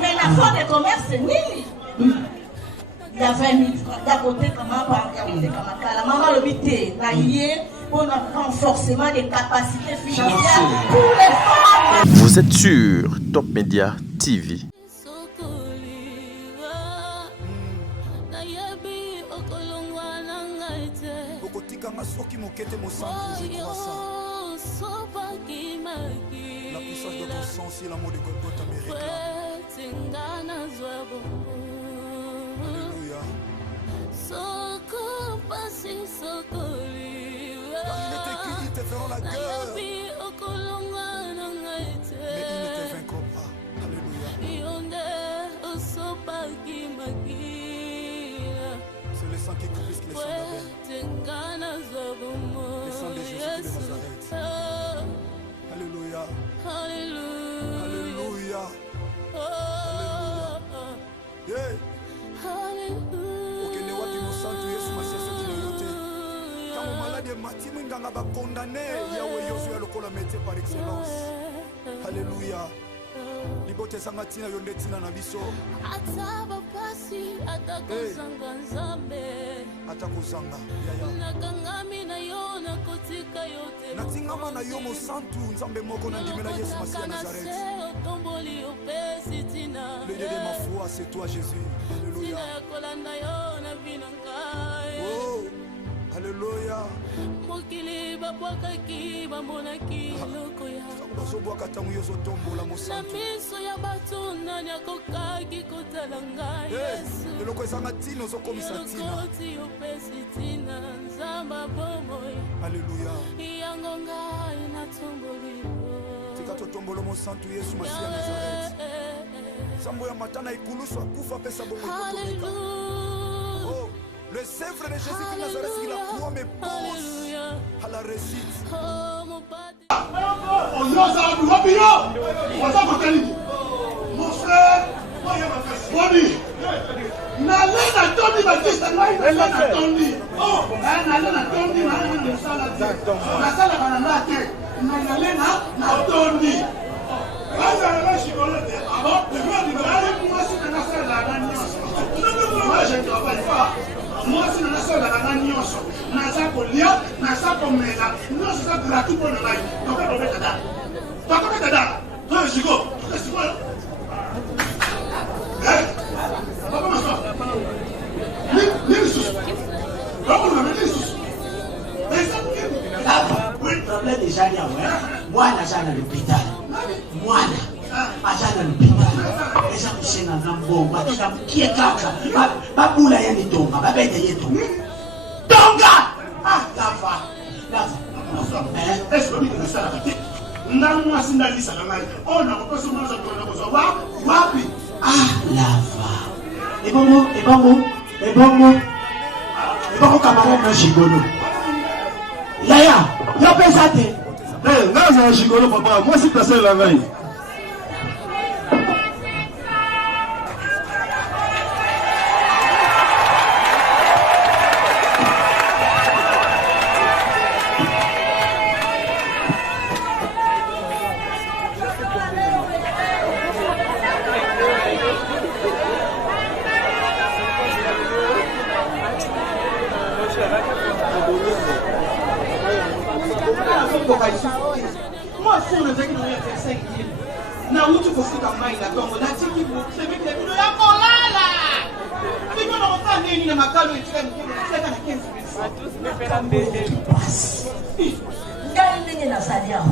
Mais la fin de commerce, c'est nini. Il y a 20 000 d'à côté, la maman le bité, pour le renforcement des capacités financières pour les femmes. Vous êtes sur Top Media TV. La puissance de ton sang, si l'amour de Golgotha me réclame. Alléluia. Car il est écrit, ils te feront la guerre, mais ils ne te vaincront pas. Alléluia. C'est le sang qui coupe plus que le sang d'Abel. Le sang de Jésus de Nazareth. Alléluia. Alléluia. Alléluia. Yeah. Okende wapi mosantu Yesu masiasa kinoyote. Kama malade matimu nganga ba condamné yawe yosu ya lokola métier par excellence. Alléluia. Libote sangatina yonde tina na biso. Ataba pasi atakozanga nzambe. Atakozanga yaya. Nakangami na yona kotika yote. Natingama na yomo santu nzambe moko na ndimela Yesu Masia Nazareth. Le Dieu de ma foi, c'est toi Jésus. Alléluia. Oh, alléluia. Alléluia. Tombolo mon santu Yesu Masia Nazareth. Sambo ya matana ikuluswa kufa pesa bongo ikotomeka. Oh, le Seigneur de Jésus de Nazareth il a croix mes pose à la réussite. Mon frère, Bobby, n'allez pas Tony Baptiste, n'allez pas Tony. Oh, n'allez pas Tony, n'allez pas Tony. La salle à la tête. N'allez pas Tony. Moi je ne travaille pas. Moi si je ne sais pas la nyonso, naza kolia, naza komela, nyonso ça gratuit pour le bail. Donc on va mettre là. Donc on va mettre là. Toi Jigo, qu'est-ce que tu veux? Papa m'assoit. L'Isus. Comment on appelle l'Isus? Oui, le problème déjà là, moi j'ai à l'hôpital. Moi à l'hôpital. Les gens qui sont dans un bon, qui est caca, pas pour la yann tomba, pas bête y tomba. Tonga! Ah, lava. Est-ce que vous avez ça la tête? Non, moi, c'est dans l'Issa. On n'a pas besoin de ça. Wapi? Ah, lava. Et bon, camarade, un gigolo. Yaya, y'a pas ça, t'es. Eh, là, c'est un gigolo, papa. Moi, c'est passé la veille. Moi, si on avait qu'il y a 5 000, na où tu peux foutre un mail là, comme on a dit qu'il faut, c'est vrai que les la colala. Si on n'a pas né, ni ma calo, il fait à 15 000 francs. Gagne na salia.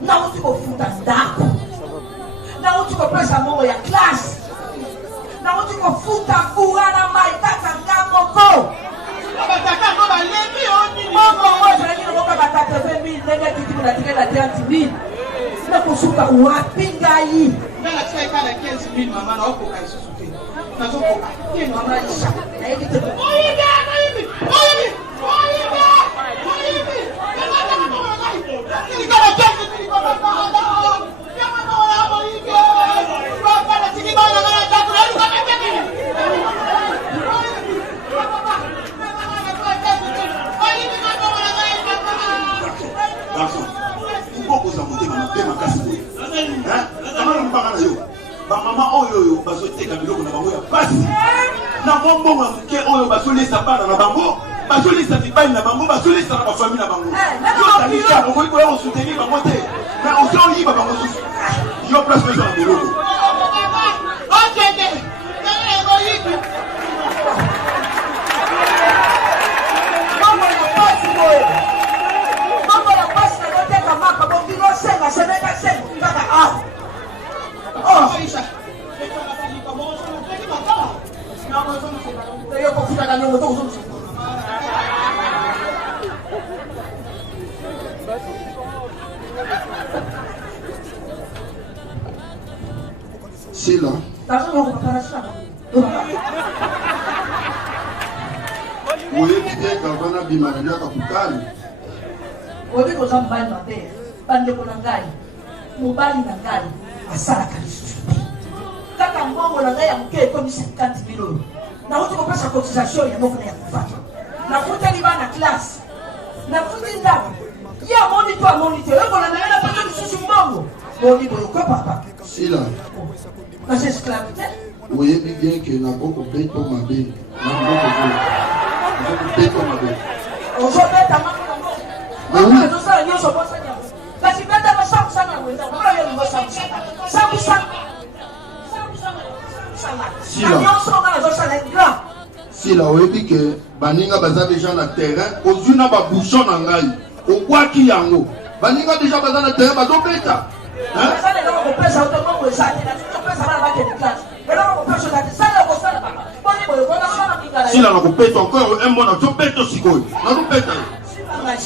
Na où tu peux foutre un daco. Na où tu peux prendre sa maman ya classe. Na où tu peux foutre un courant à maille, tata gamoko. maman oyo bazoteka biloko na bango ya pasi na mbongo moke oyo bazolesa bana na bango bazolesa mibali na bango bazolesa na bafamille na bango yotalika okoki koya kosoutenir bango te mais ozoyiba bango susu yo place meso na boloko okende ekoyibi mambo ya pasi boye mambo ya pasi na koteka mapa bongino senga sebeka senga kaka Aisha. Sila. Oyebi te gavana bimanaliaka kutani. Oyebi koza mobali mabe bandeko na ngai mobali na ngai asalaka lisusu te kaka mbongo na ngai ya moke ekomi 50 000 nauti kopesa cotisation ya moko na ya kofata nafuteli bana classe nafuti ndako ye amoni te oyekola na ngai napesa lisusu mbongo boni boyoko papa Sila. nase esclavité Oyebi bien ke nakoko beto mabe na mboko zo nakoko beto mabe ozobeta mako na moko ezosala nyonso bosani yango kasi beta basakusana wenza mama yo lingo sakusana Sila oyebi ke baninga baza deja na terrain ozwi na babouchon na ngai obwaki yango baninga deja baza na terrain bazobeta Sila nakopeta encore un mot nazobeta sikoyo nazobeta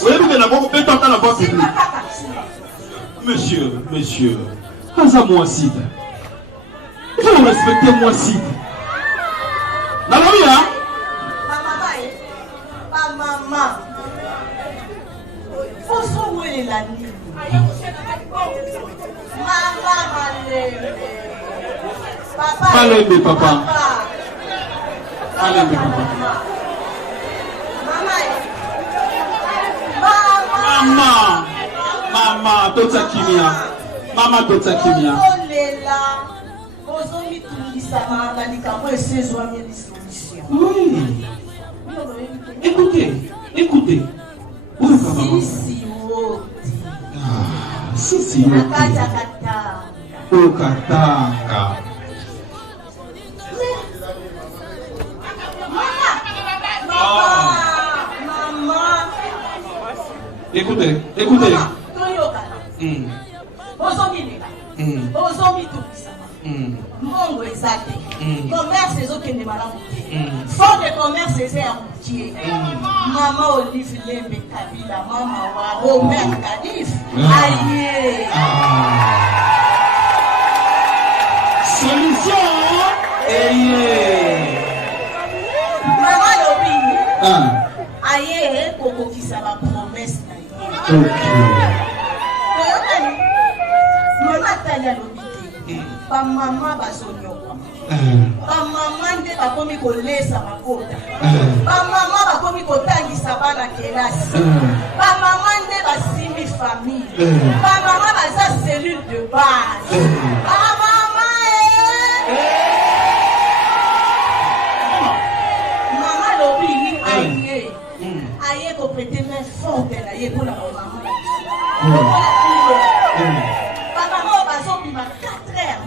oyebi ke nakokopeta ata na voie publique. Monsieur, Aza Mouasside. Il faut respecter Mouasside. Dans la vie, hein? Maman. Faut sauver la nuit. Papa. Malembe, papa. Malembe, papa. Maman, tota kimia. Maman, tota kimia. Oui. Écoutez. Sisi Okatanga. Maman. Écoutez. Mongo ezate. Commerce ezokende malamu te. Fond de commerce eza ya routier. Mama Olive Lembe Kabila, mama wa Robert Kadif. Aïe. Solution. Mama Lobi. Aïe kokokisa ba promesse na ye. OK. Mama Tanya Lobi. Ba mama bazonyokwa. Ba mama nde bakomi kolesa makota. Ba mama bakomi kotangisa bana kelasi. Ba mama nde basimbi famille. Ba mama baza cellule de base. Ba mama Mama Lobi aye ko prêter main forte na ye pour la maman.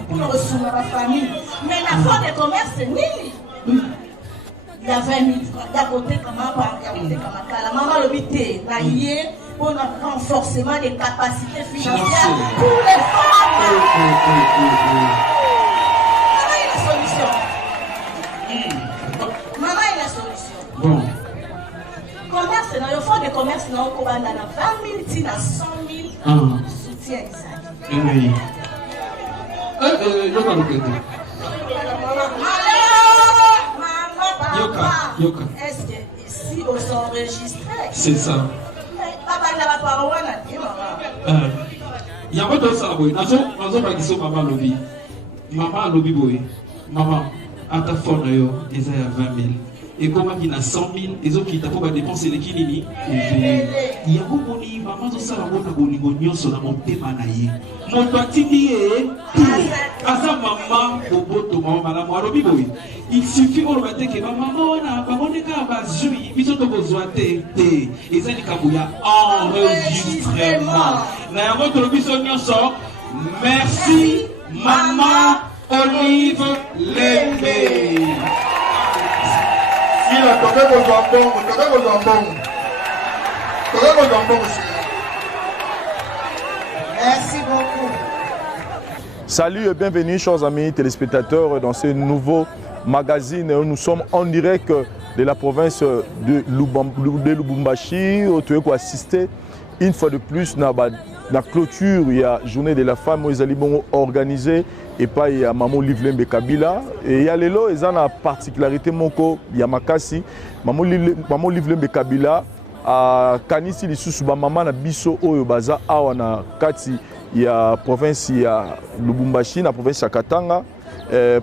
Pour recevoir la famille. Mais la fin de commerce, nini? Il y a 20 000 francs. D'à côté, la maman le bité, pour un renforcement des capacités financières pour les femmes. Maman est la solution. Maman est la solution. Bon. Commerce, dans le fond de commerce, on a 20 000, 100 000 soutien. Oui. Yoka. Est-ce que ici on s'enregistre? C'est ça. Papa n'a pas maman. Y'a pas de ça, oui. Nazo bagiso maman lobby. Maman lobby boy. Maman, à ta phone yo, ils ont 20 000. Et comment il a 100 000, ils ont quitté pour dépenser les kinini. Il y a beaucoup de maman de ça, la bonne bolingo sur la montée manaye. Mon petit dit, à sa maman, maman malamu alobi boy. Il suffit on va dire que maman wana bamoneka bazui biso to kozwa te ezali kabuya enregistrement. Na yango to biso nyonso merci maman Olive Lembe. Si la toke kozwa mbongo. Merci beaucoup. Salut et bienvenue chers amis téléspectateurs dans ce nouveau magazine. Nous sommes en direct de la province de Lubumbashi où tu as assisté une fois de plus à la clôture. Il y a journée de la femme où ils ont organisé et pas il y a Maman Olive Lembe Kabila et il y a lelo ils ont la particularité moko il y a makasi Maman Olive Lembe Kabila a kanisi lisusu ba mama na biso oyo baza awa na kati ya province ya Lubumbashi na province ya Katanga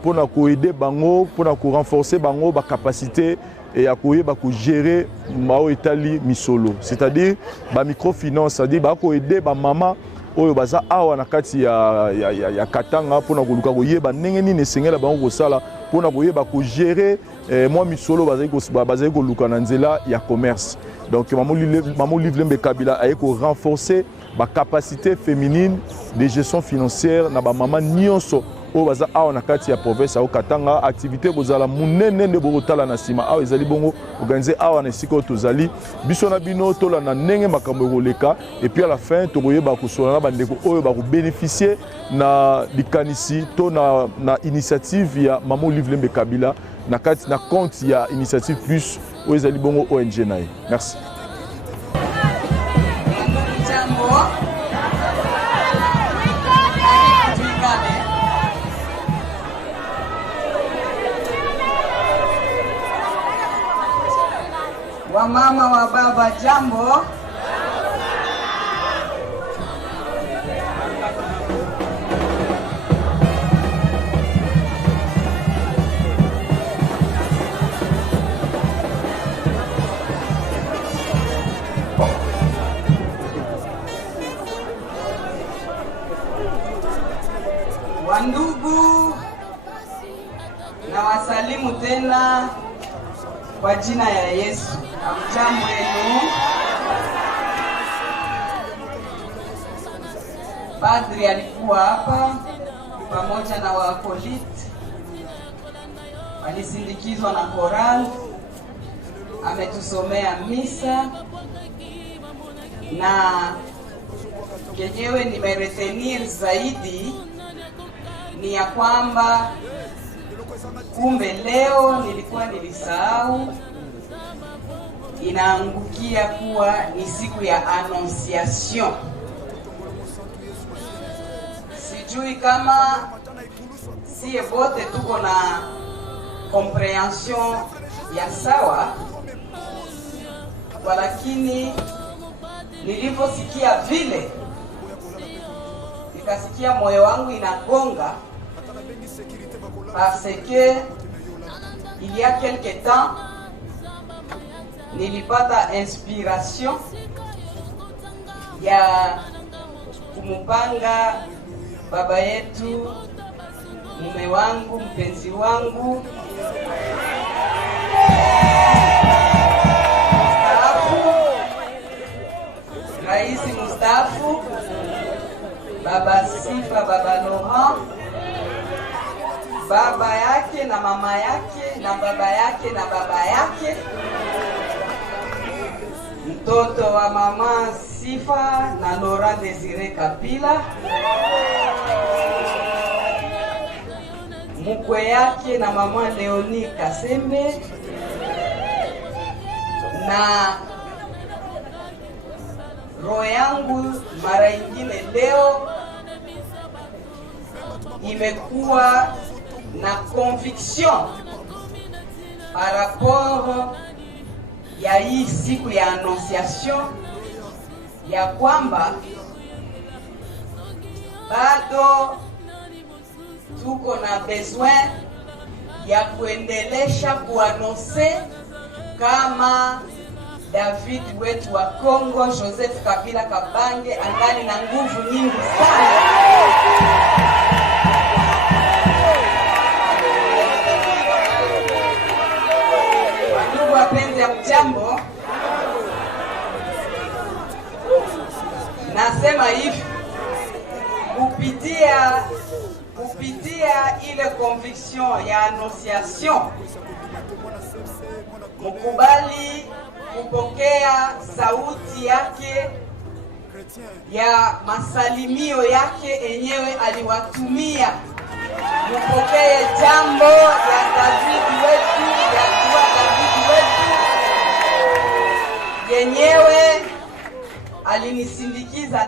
pour na ko aider bango pour na ko renforcer bango ba capacité et ya ko yeba ko gérer mao etali misolo, c'est-à-dire ba microfinance, c'est-à-dire ba ko aider ba mama oyo baza awa na kati ya Katanga pour na ko luka ko yeba ndenge nini esengela bango ko sala pour na ko yeba ko gérer moi misolo bazali ko luka na nzela ya commerce. Donc Maman Olive Lembe Kabila a renforcé la capacité féminine de gestion financière na ba maman nyonso o baza awa na kati ya province ya Katanga activité bozala munene ne botala na sima awa ezali bongo organiser awa na siko tozali biso na bino tola na ndenge makambo koleka et puis à la fin tokoyeba ko sola na bandeko oyo ba ko bénéficier na likanisi to na initiative ya Maman Olive Lembe Kabila na kati na compte ya initiative plus o ezali bongo ONG nae. Merci. Wa mama wa baba jambo. Wandugu na wasalimu tena kwa jina ya Yesu. Amjambo yenu. Padri alikuwa hapa pamoja na waakoliti, walisindikizwa na Koran, ametusomea misa na kenyewe nimeretenir zaidi ni ya kwamba kumbe leo nilisahau inaangukia kuwa ni siku ya Annonciation. Sijui kama sie bote tuko na comprehension ya sawa, lakini niliposikia vile nikasikia moyo wangu inagonga parce que il y a quelque temps nilipata inspiration ya kumupanga baba yetu, mume wangu, mpenzi wangu Rais mstaafu Baba Sifa, Baba Laurent, baba yake na mama yake na baba yake na baba yake, mtoto wa mama Sifa na Laurent Desire Kabila, mkwe yake na mama Leonie Kasembe, na roho yangu mara nyingine leo imekuwa na conviction par rapport ya hii siku ya Annonciation ya kwamba bado tuko na besoin ya kuendelesha kuanonse kama David wetu wa Kongo, Joseph Kabila Kabange angali na nguvu nyingi sana. kupitia ile conviction ya annonciation, mukubali kupokea sauti yake ya masalimio yake enyewe aliwatumia. Mupokee jambo ya David wetu, ya kuwa David wetu yenyewe alinisindikiza